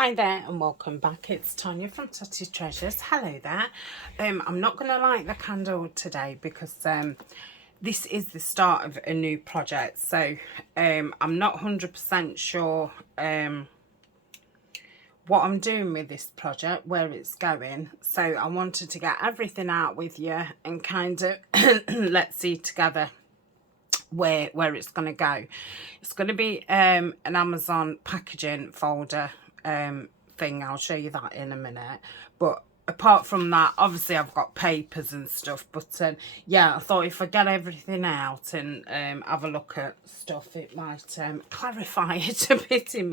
Hi there and welcome back. It's Tania from Tatty Treasures. Hello there. I'm not going to light the candle today because this is the start of a new project. So I'm not 100% sure what I'm doing with this project, where it's going. So I wanted to get everything out with you and kind of let's see together where it's going to go. It's going to be an Amazon packaging folder thing. I'll show you that in a minute. But apart from that, obviously I've got papers and stuff, but yeah, I thought if I get everything out and have a look at stuff, it might clarify it a bit in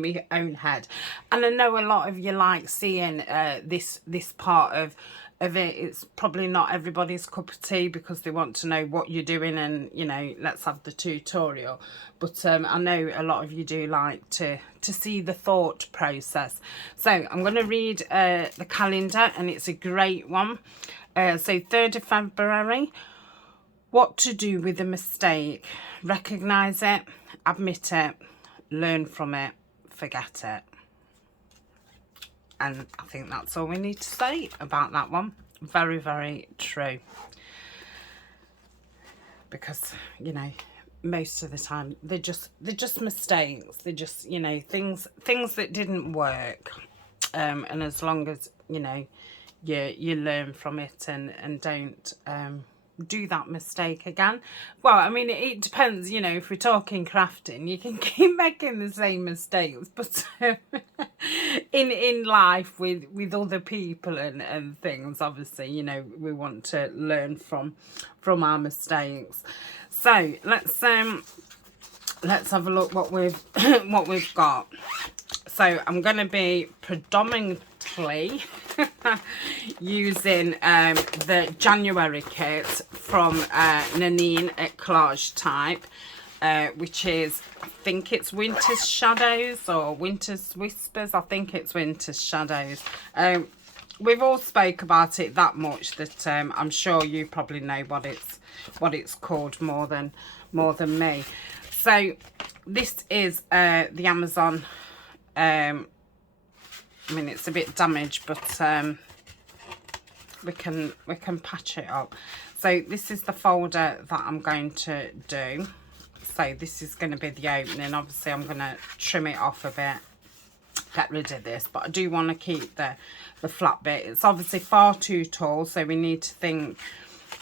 my own head. And I know a lot of you like seeing this part of it. It's probably not everybody's cup of tea because they want to know what you're doing and, you know, let's have the tutorial. But I know a lot of you do like to see the thought process. So I'm going to read the calendar, and it's a great one. So 3rd of February, what to do with a mistake: recognise it, admit it, learn from it, forget it. And I think that's all we need to say about that one. Very, very true. Because, you know, most of the time they're just mistakes. They're just, you know, things that didn't work. And as long as, you know, you learn from it and don't do that mistake again. Well, I mean, it depends, you know, if we're talking crafting, you can keep making the same mistakes, but in life with other people and things, obviously, you know, we want to learn from our mistakes. So let's have a look what we've what we've got. So I'm going to be predominantly using the January kit from Nanine at Collage Type, which is, I think it's Winter's Shadows or Winter's Whispers. I think it's Winter's Shadows. We've all spoke about it that much that I'm sure you probably know what it's called more than me. So this is the Amazon. I mean, it's a bit damaged, but we can patch it up. So this is the folder that I'm going to do. So this is going to be the opening. Obviously I'm going to trim it off a bit, get rid of this, but I do want to keep the flat bit. It's obviously far too tall, so we need to think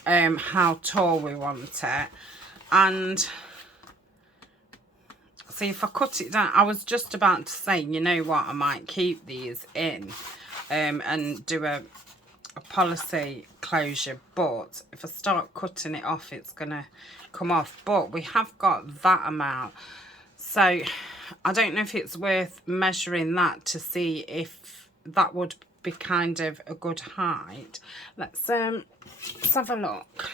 how tall we want it. And see, if I cut it down, I was just about to say, you know what, I might keep these in and do a policy closure, but if I start cutting it off, it's gonna come off. But we have got that amount, so I don't know if it's worth measuring that to see if that would be kind of a good height. Let's have a look.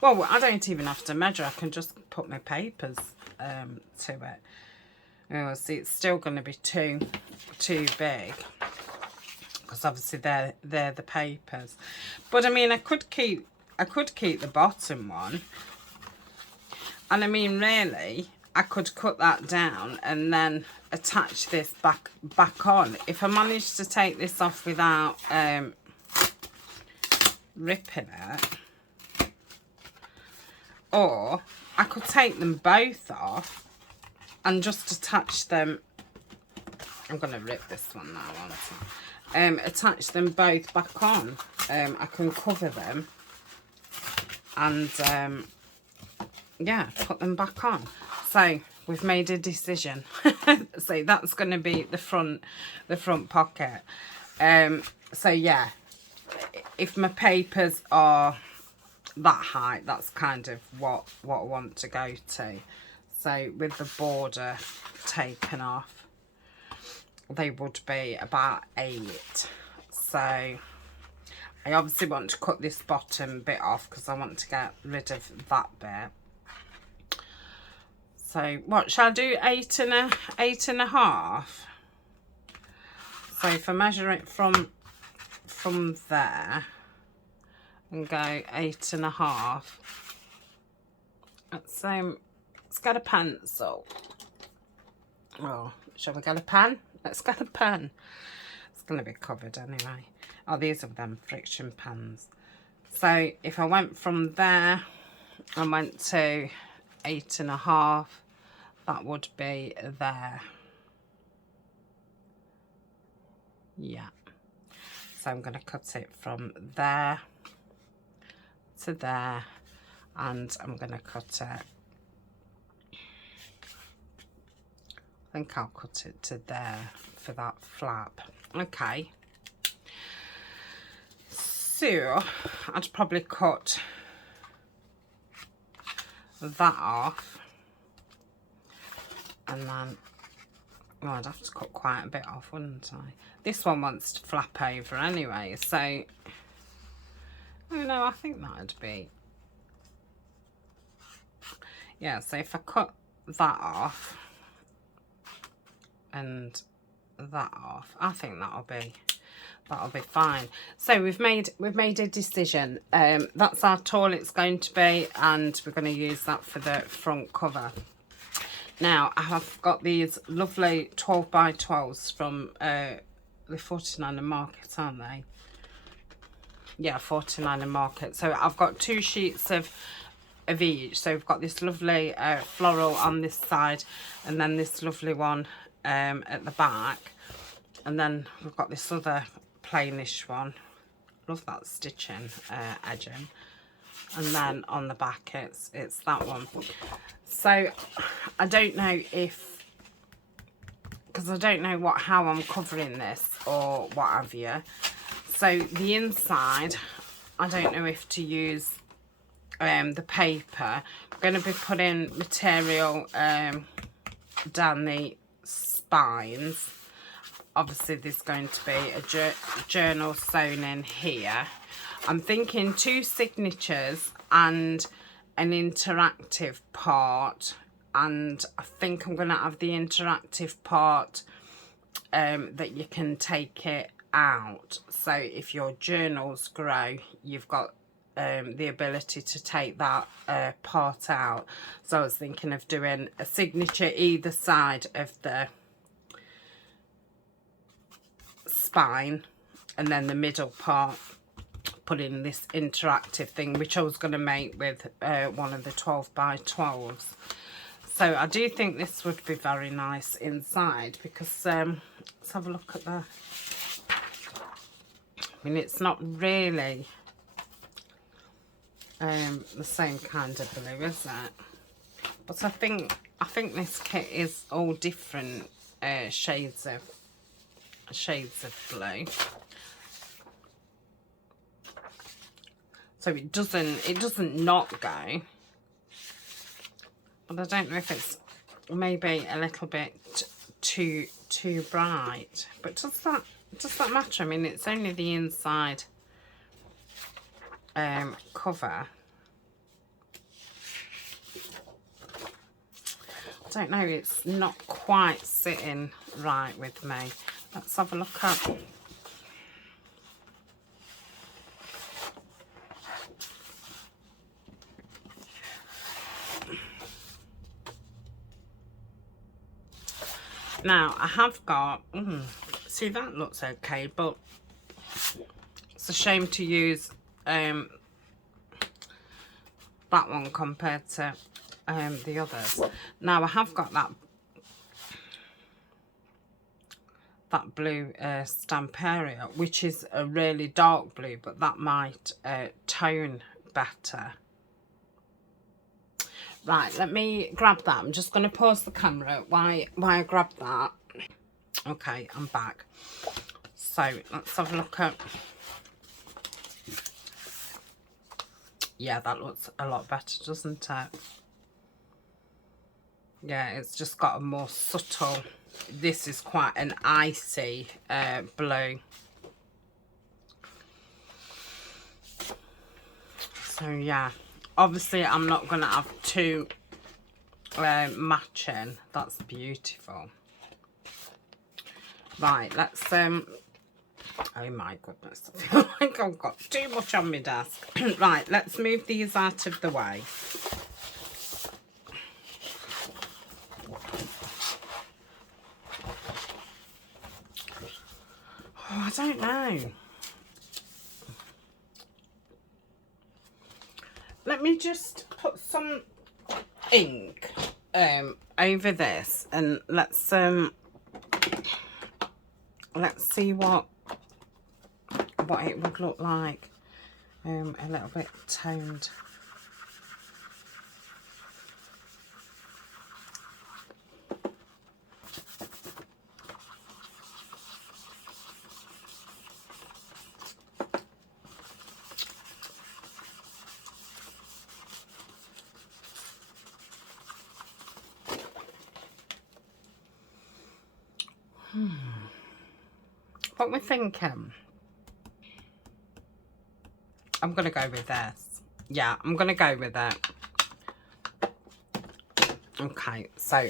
Well, I don't even have to measure, I can just put my papers to it. Oh, see, it's still going to be too big because obviously they're the papers. But I mean, I could keep the bottom one, and I mean, really, I could cut that down and then attach this back on. If I managed to take this off without ripping it, or I could take them both off and just attach them. I'm going to rip this one now, aren't I? Attach them both back on. I can cover them and yeah, put them back on. So we've made a decision. So that's going to be the front pocket. So yeah, if my papers are that height, that's kind of what I want to go to. So with the border taken off, they would be about 8. So I obviously want to cut this bottom bit off because I want to get rid of that bit. So what shall I do? 8 and a half. So if I measure it from there and go 8 and a half, let's get a pencil. Oh, shall we get a pen? Let's get a pen. It's going to be covered anyway. Oh, these are them friction pens. So if I went from there and went to 8.5, that would be there. Yeah. So I'm going to cut it from there to there, and I'm going to cut it. I think I'll cut it to there for that flap. Okay. So I'd probably cut that off, and then, well, I'd have to cut quite a bit off, wouldn't I? This one wants to flap over anyway, so I don't know, I think that'd be, yeah. So if I cut that off and that off, I think that'll be fine. So we've made a decision. That's our tall it's going to be, and we're going to use that for the front cover. Now I have got these lovely 12 by 12s from the 49 Market, aren't they? Yeah, 49 Market. So I've got 2 sheets of each. So we've got this lovely floral on this side, and then this lovely one at the back, and then we've got this other plainish one. Love that stitching, edging, and then on the back it's that one. So I don't know if, because I don't know how I'm covering this or what have you. So the inside, I don't know if to use the paper. I'm going to be putting material down the spines. Obviously there's going to be a journal sewn in here. I'm thinking 2 signatures and an interactive part, and I think I'm going to have the interactive part that you can take it out. So if your journals grow, you've got the ability to take that part out. So I was thinking of doing a signature either side of the spine, and then the middle part put in this interactive thing, which I was going to make with one of the 12 by 12s. So I do think this would be very nice inside, because let's have a look at the, I mean, it's not really the same kind of blue, is it? But I think this kit is all different shades of blue. So it doesn't not go, but I don't know if it's maybe a little bit too bright. But does that matter? I mean, it's only the inside cover. I don't know, it's not quite sitting right with me. Let's have a look at. Now I have got, see, that looks okay, but it's a shame to use that one compared to the others. Now I have got that blue stamp area, which is a really dark blue, but that might tone better. Right, let me grab that. I'm just going to pause the camera while I grab that. Okay, I'm back. So let's have a look at. Yeah, that looks a lot better, doesn't it? Yeah, it's just got a more subtle. This is quite an icy blue. So yeah, obviously I'm not going to have 2 matching. That's beautiful. Right, let's oh my goodness, I feel like I've got too much on my desk. Right, let's move these out of the way. I don't know. Let me just put some ink over this, and let's see what it would look like. A little bit toned. What we're thinking, I'm going to go with this. Yeah, I'm going to go with it. Okay, so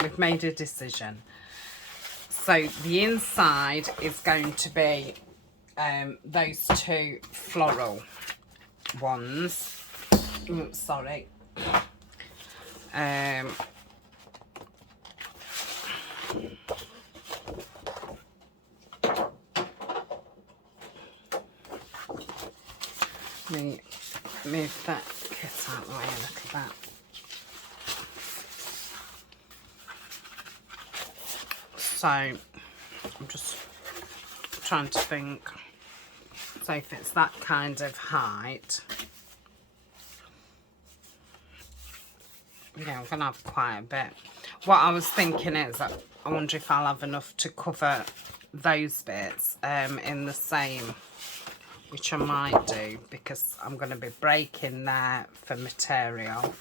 we've made a decision. So the inside is going to be those two floral ones. Sorry. Let me move that kit out of the way a little bit. So I'm just trying to think. So if it's that kind of height, yeah, I'm going to have quite a bit. What I was thinking is that I wonder if I'll have enough to cover those bits in the same, which I might do, because I'm going to be breaking there for material.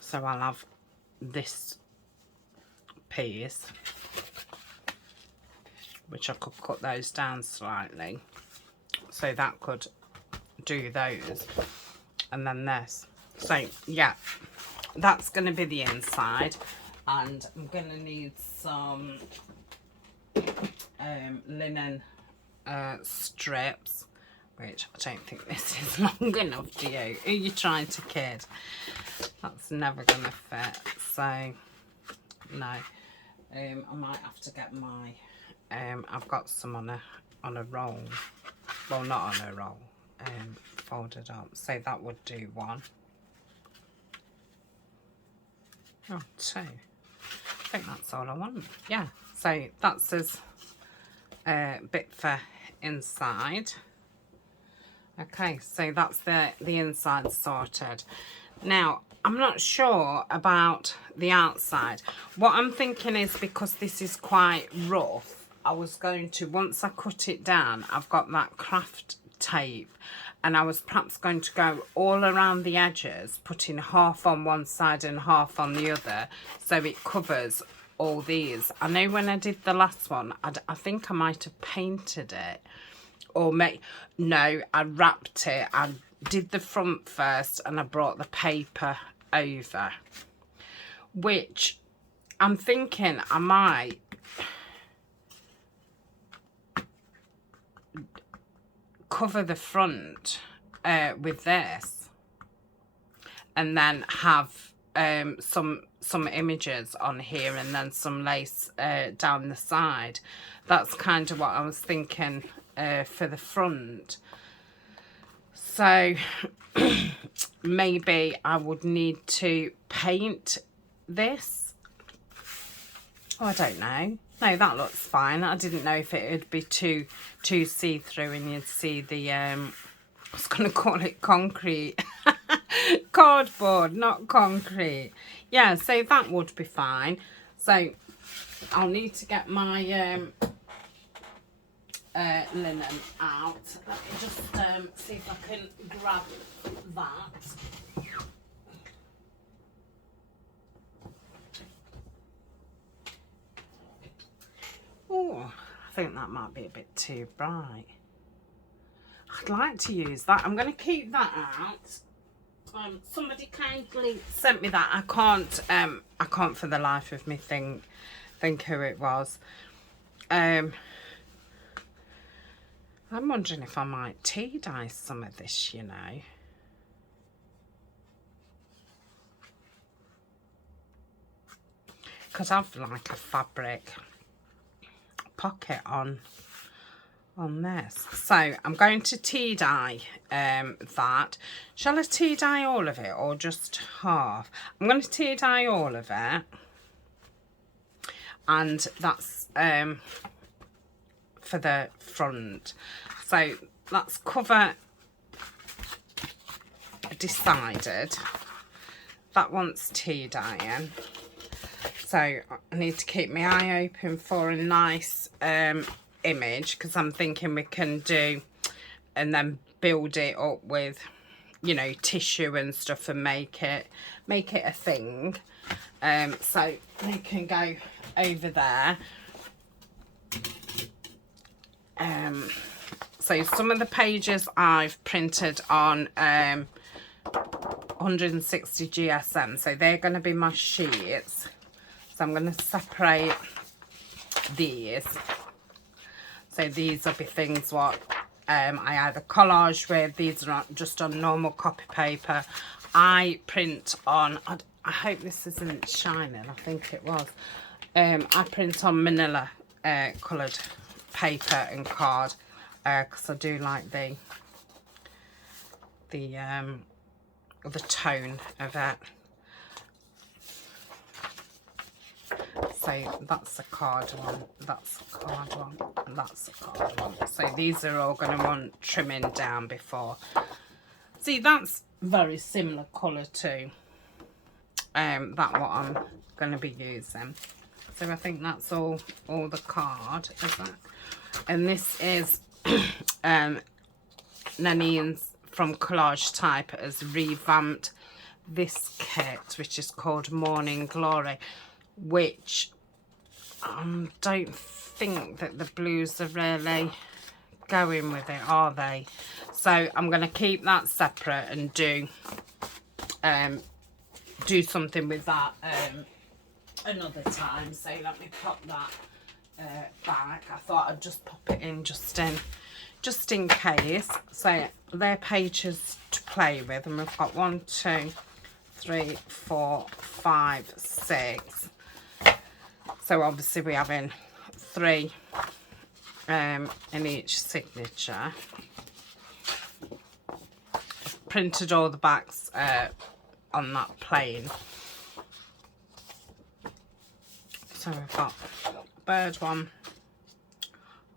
So I'll have this piece, which I could cut those down slightly, so that could do those, and then this. So yeah, that's going to be the inside, and I'm going to need some linen strips, which I don't think this is long enough, do you? Who are you trying to kid? That's never going to fit, so no. I might have to get my I've got some on a roll, well, not on a roll, folded up, so that would do one. Oh, two. I think that's all I want. Yeah, so that's his bit for inside. Okay, so that's the inside sorted. Now, I'm not sure about the outside. What I'm thinking is, because this is quite rough, I was going to, once I cut it down, I've got that craft tape, and I was perhaps going to go all around the edges, putting half on one side and half on the other, so it covers all these. I know when I did the last one, I think I might have painted it, or no, I wrapped it. I did the front first, and I brought the paper over, which I'm thinking I might cover the front with this, and then have some images on here, and then some lace down the side. That's kind of what I was thinking for the front. So maybe I would need to paint this. Oh, I don't know. No, that looks fine. I didn't know if it would be too see-through, and you'd see the I was going to call it concrete. Cardboard, not concrete. Yeah, so that would be fine. So I'll need to get my linen out. Let me just see if I can grab that. Oh, I think that might be a bit too bright. I'd like to use that. I'm going to keep that out. Somebody kindly sent me that. I can't for the life of me think who it was. I'm wondering if I might tea dye some of this, you know. Could have like a fabric pocket on this. So I'm going to tea dye that. Shall I tea dye all of it or just half? I'm going to tea dye all of it, and that's for the front. So that's cover decided. That wants tea dyeing, so I need to keep my eye open for a nice image, because I'm thinking we can do and then build it up with, you know, tissue and stuff and make it a thing. So they can go over there. So some of the pages I've printed on 160 GSM, so they're going to be my sheets. So I'm going to separate these. So these will be things what I either collage with. These are not just on normal copy paper. I print on, I hope this isn't shining, I think it was. I print on manila coloured paper and card, because I do like the tone of it. So that's a card one, that's a card one, and that's a card one. So these are all going to want trimming down before. See, that's very similar colour to that what I'm going to be using. So I think that's all the card, is it? And this is Nanine's from Collage Type has revamped this kit, which is called Morning Glory, which I don't think that the blues are really going with it, are they? So I'm going to keep that separate and do something with that another time. So let me pop that back. I thought I'd just pop it in just in case. So they're pages to play with, and we've got 1, 2, 3, 4, 5, 6. So obviously we're having 3 in each signature. I've printed all the backs on that plain. So we've got bird one,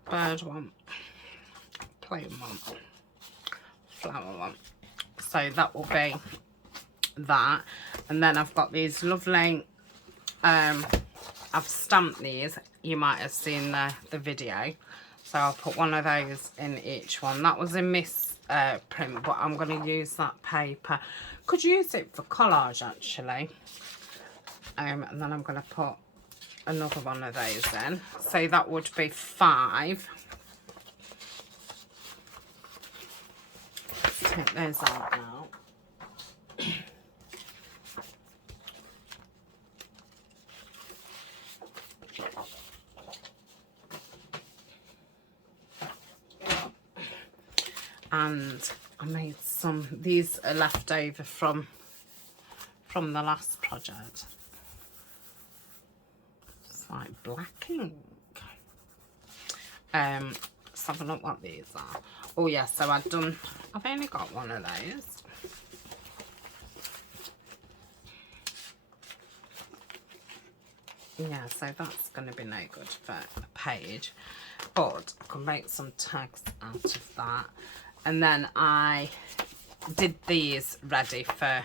plain one, flower one. So that will be that. And then I've got these lovely, I've stamped these. You might have seen the video. So I'll put one of those in each one. That was in Miss print, but I'm going to use that paper. Could use it for collage actually. And then I'm going to put another one of those in. So that would be 5. Let's take those out now. And I made some, these are left over from the last project. It's like black ink. Let's have a look what these are. Oh yeah, so I've only got one of those. Yeah, so that's going to be no good for a page, but I can make some tags out of that. And then I did these ready for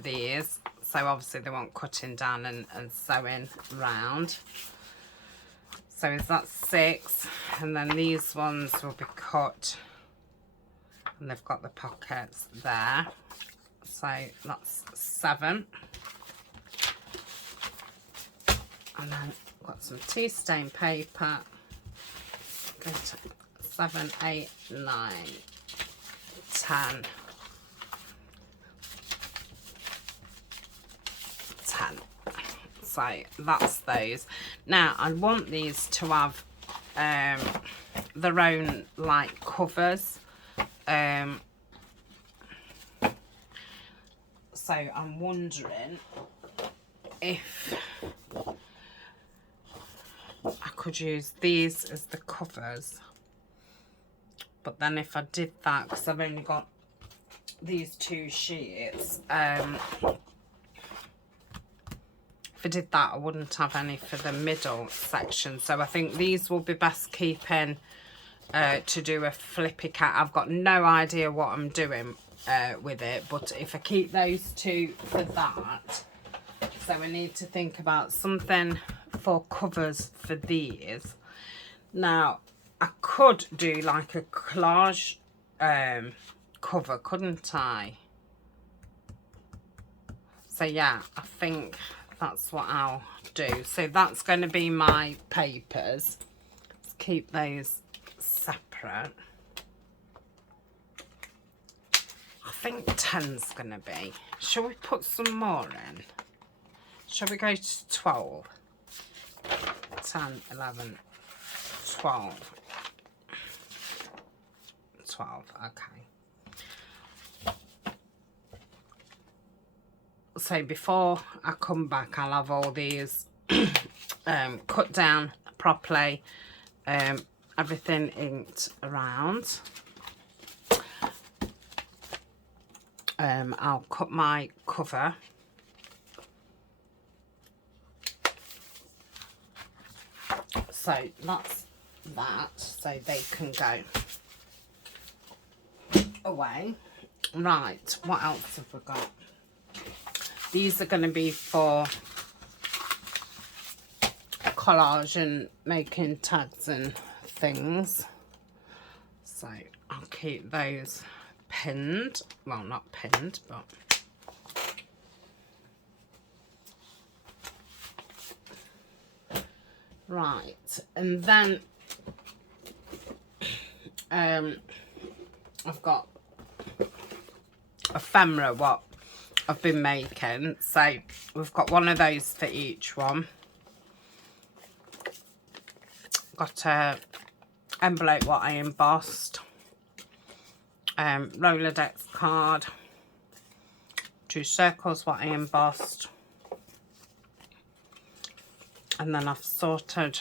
these, so obviously they want cutting down and sewing round. So is that 6, and then these ones will be cut, and they've got the pockets there, so that's 7. And then got some tea stain paper. Go to 7, 8, 9, 10. 10. So that's those. Now I want these to have their own like covers. So I'm wondering if could use these as the covers. But then if I did that, because I've only got these 2 sheets, if I did that, I wouldn't have any for the middle section. So I think these will be best keeping to do a flippy cat. I've got no idea what I'm doing with it, but if I keep those 2 for that, so I need to think about something for covers for these. Now, I could do like a collage cover, couldn't I? So yeah, I think that's what I'll do. So that's going to be my papers. Let's keep those separate. I think 10's going to be. Shall we put some more in? Shall we go to 12? 10, 11, 12. 12, okay. So before I come back, I'll have all these cut down properly, everything inked around. I'll cut my cover. So that's that, so they can go away. Right, what else have we got? These are going to be for collage and making tags and things. So I'll keep those pinned. Well, not pinned, but right. And then I've got ephemera what I've been making. So we've got one of those for each one. Got a envelope what I embossed, Rolodex card, 2 circles what I embossed, and then I've sorted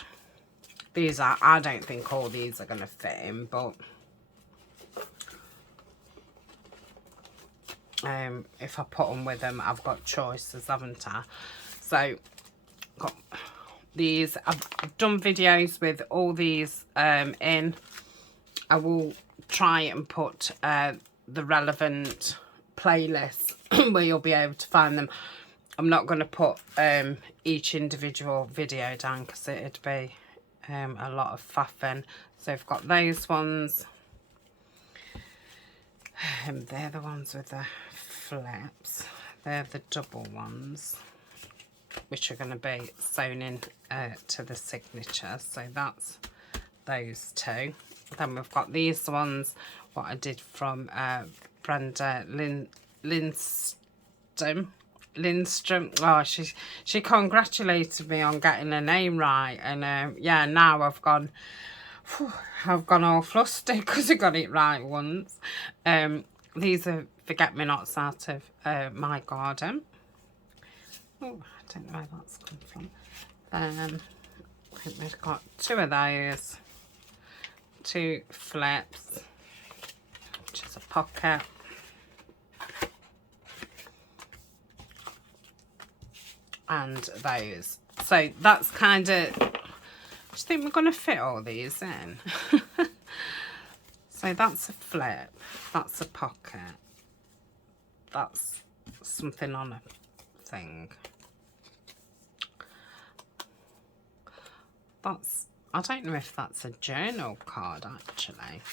these out. I don't think all these are going to fit in, but if I put them with them, I've got choices, haven't I? So got these. I've done videos with all these in. I will try and put the relevant playlists where you'll be able to find them. I'm not going to put each individual video down because it'd be a lot of faffing. So I've got those ones. They're the ones with the flips. They're the double ones, which are going to be sewn in to the signature. So that's those 2. Then we've got these ones, what I did from Brenda Lindstrom. Oh, she congratulated me on getting her name right, and yeah, now I've gone all flustered because I got it right once. These are forget-me-nots out of my garden. Oh, I don't know where that's come from. I think they've got 2 of those, 2 flips, which is a pocket, and those. So that's kind of, do you think we're going to fit all these in? So that's a flip, that's a pocket, that's something on a thing. That's, I don't know if that's a journal card actually.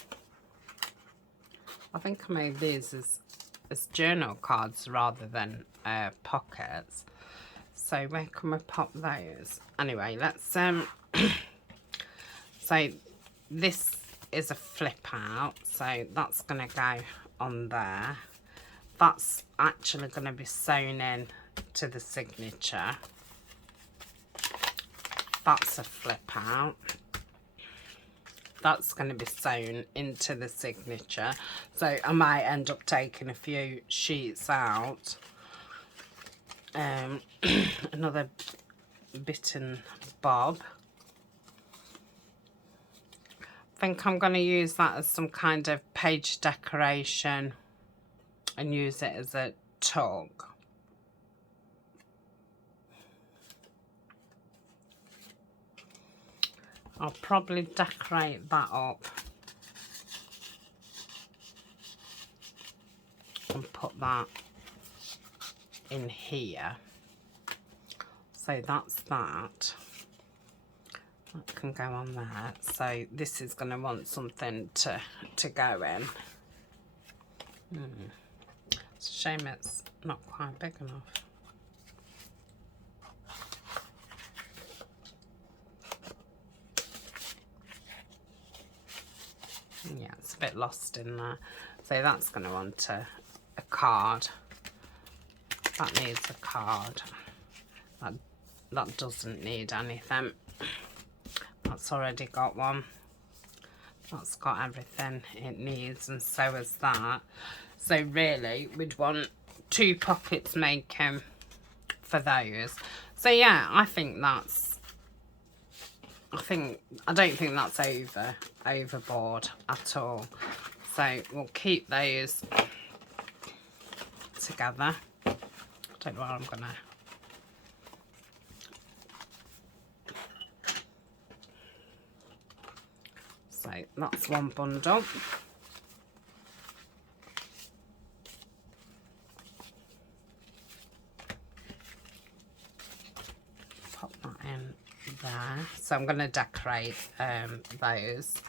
I think I made these as journal cards rather than pockets. So where can we pop those? Anyway, let's so this is a flip out, so that's gonna go on there. That's actually gonna be sewn in to the signature. That's a flip out. That's going to be sewn into the signature. So I might end up taking a few sheets out. Another bit and bob. think I'm going to use that as some kind of page decoration and use it as a tug. I'll probably decorate that up and put that in here. So that's that. That can go on there. So this is going to want something to go in. It's a shame it's not quite big enough. Yeah, it's a bit lost in there. So that's going to want a card. That needs a card. That doesn't need anything. That's already got one. That's got everything it needs, and so is that. So really, we'd want 2 pockets making for those. So yeah, I don't think that's overboard at all. So we'll keep those together. I don't know what I'm gonna. So that's one bundle. Pop that in there. So I'm going to decorate those.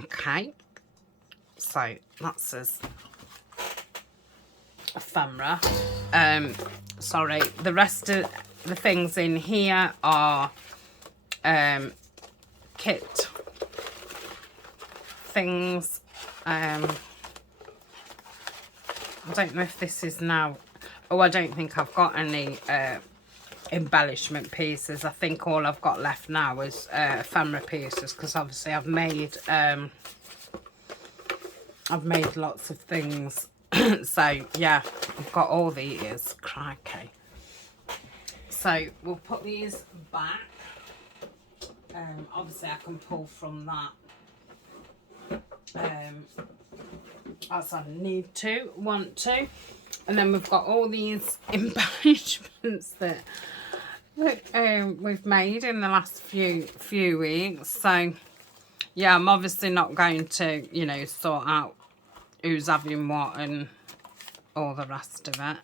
Okay, so that's as ephemera. Sorry, the rest of the things in here are kit things. I don't know if this is now. Oh, I don't think I've got any embellishment pieces. I think all I've got left now is ephemera pieces, because obviously I've made lots of things. So yeah, I've got all these. Crikey. So we'll put these back. Obviously I can pull from that as I need to, want to. And then we've got all these embellishments that we've made in the last few weeks. So yeah, I'm obviously not going to, you know, sort out who's having what and all the rest of it.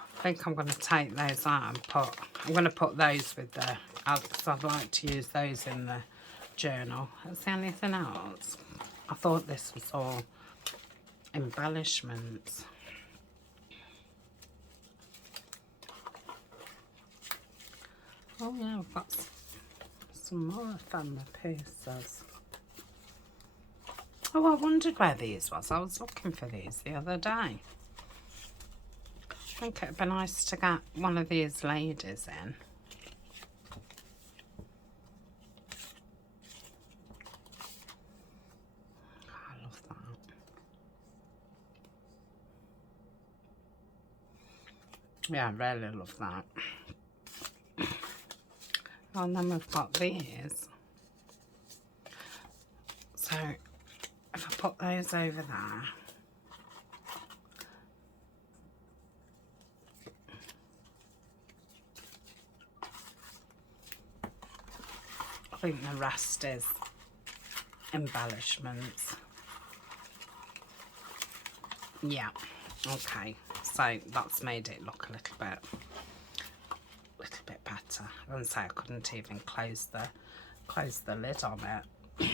I think I'm going to take those out and I'm going to put those with the, because I'd like to use those in the journal. Is there anything else? I thought this was all embellishments. Oh yeah, we've got some more ephemera pieces. Oh, I wondered where these was. I was looking for these the other day. I think it'd be nice to get one of these ladies in. I love that. Yeah, I really love that. Oh, and then we've got these. So if I put those over there. I think the rest is embellishments. Yeah, okay. So that's made it look a little bit better. I wouldn't say I couldn't even close the lid on it.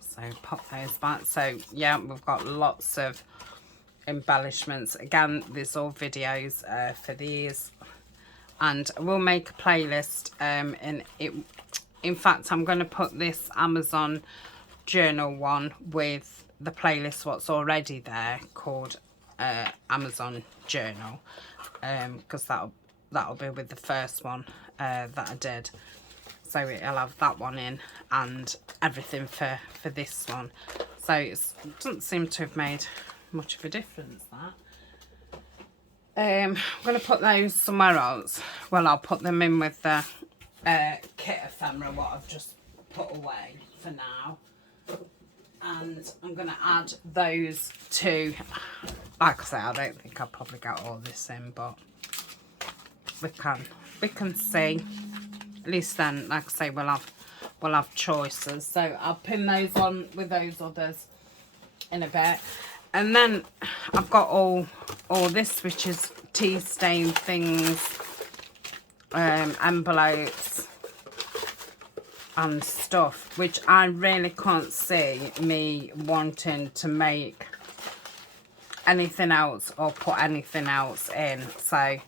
So pop those back. So yeah, we've got lots of embellishments. Again, there's all videos for these, and we'll make a playlist. In fact, I'm going to put this Amazon journal one with the playlist what's already there called Amazon journal, because that'll be with the first one that I did. so it'll have that one in and everything for this one. So it doesn't seem to have made much of a difference, that. I'm going to put those somewhere else. Well, I'll put them in with the kit ephemera, what I've just put away for now. And I'm going to add those two. Like I say, I don't think I'll probably get all this in, but we can see. At least then, like I say, we'll have choices. So I'll pin those on with those others in a bit. And then I've got all this, which is tea stain things, envelopes and stuff, which I really can't see me wanting to make anything else or put anything else in. So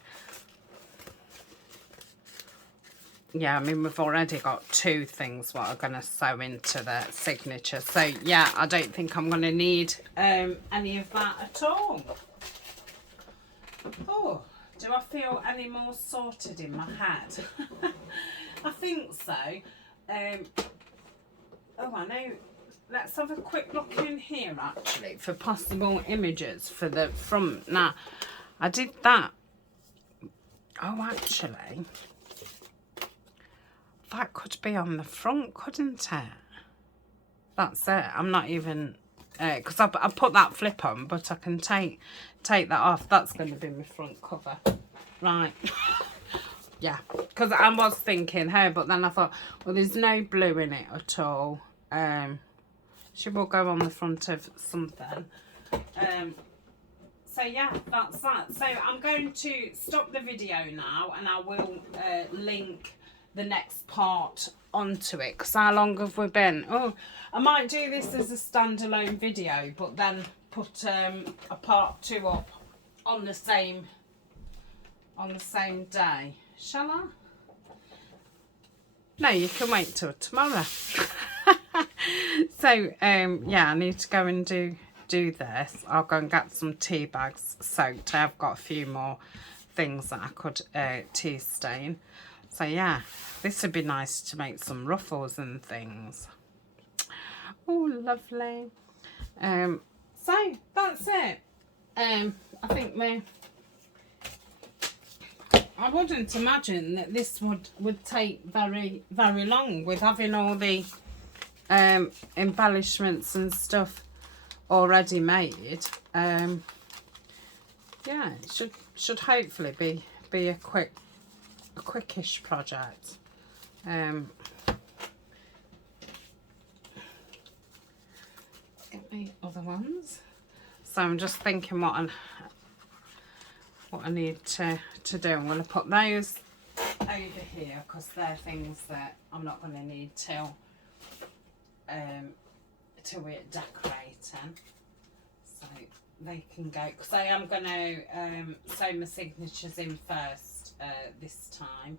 yeah, I mean, we've already got 2 things what are going to sew into the signature. So yeah, I don't think I'm going to need any of that at all. Oh, do I feel any more sorted in my head? I think so. Oh, I know. Let's have a quick look in here, actually, for possible images for the front. Now, I did that. Oh, actually, that could be on the front, couldn't it? That's it. I'm not even... because I put that flip on, but I can take that off. That's going to be my front cover. Right. Yeah, because I was thinking her, but then I thought, well, there's no blue in it at all. She will go on the front of something. So yeah, that's that. So I'm going to stop the video now, and I will link the next part onto it. Because how long have we been? Oh, I might do this as a standalone video, but then put a part 2 up on the same day. Shall I? No, you can wait till tomorrow. So yeah, I need to go and do this. I'll go and get some tea bags soaked. I've got a few more things that I could tea stain. So yeah, this would be nice to make some ruffles and things. Oh, lovely. So that's it. I think I wouldn't imagine that this would take very, very long with having all the embellishments and stuff already made. Yeah, it should hopefully be a quickish project. Get my other ones. So I'm just thinking what I need to do. I'm going to put those over here because they're things that I'm not going to need till we're decorating. So they can go, because I am going to sew my signatures in first this time.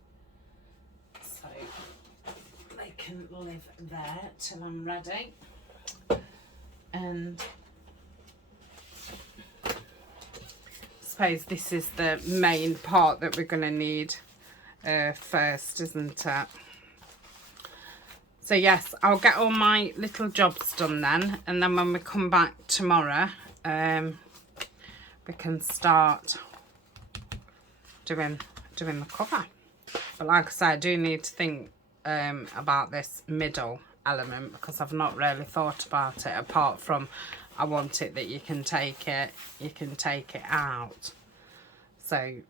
So they can live there till I'm ready. And I suppose this is the main part that we're going to need first, isn't it? So yes, I'll get all my little jobs done then, and then when we come back tomorrow, we can start doing the cover. But like I said, I do need to think about this middle element, because I've not really thought about it, apart from I want it that you can take it out. So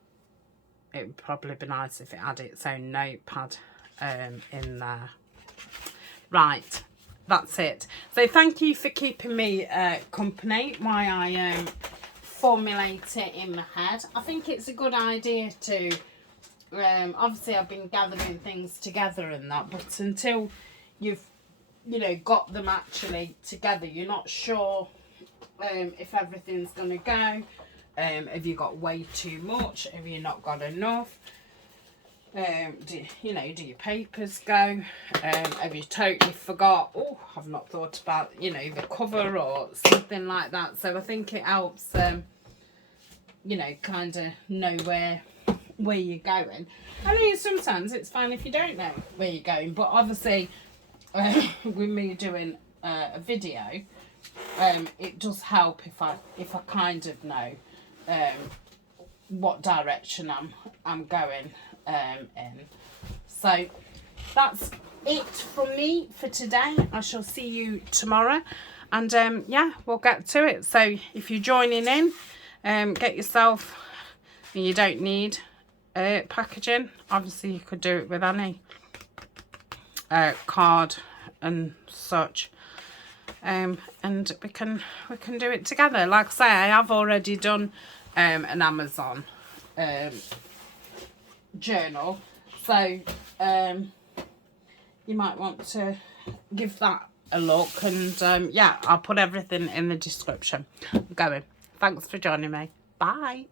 it would probably be nice if it had its own notepad in there. Right, that's it. So thank you for keeping me company while I formulate it in my head. I think it's a good idea to obviously I've been gathering things together and that, but until you've got them actually together, you're not sure if everything's going to go. Have you got way too much? Have you not got enough? Do your papers go? Have you totally forgot? Oh, I've not thought about the cover or something like that. So I think it helps kind of know where you're going. I mean, sometimes it's fine if you don't know where you're going, but obviously with me doing a video, it does help if I kind of know what direction I'm going in. So that's it from me for today. I shall see you tomorrow, and yeah, we'll get to it. So if you're joining in, get yourself, and you don't need packaging. Obviously you could do it with any card and such, and we can do it together. Like I say, I have already done an Amazon journal, so you might want to give that a look, and yeah, I'll put everything in the description. I'm going. Thanks for joining me. Bye.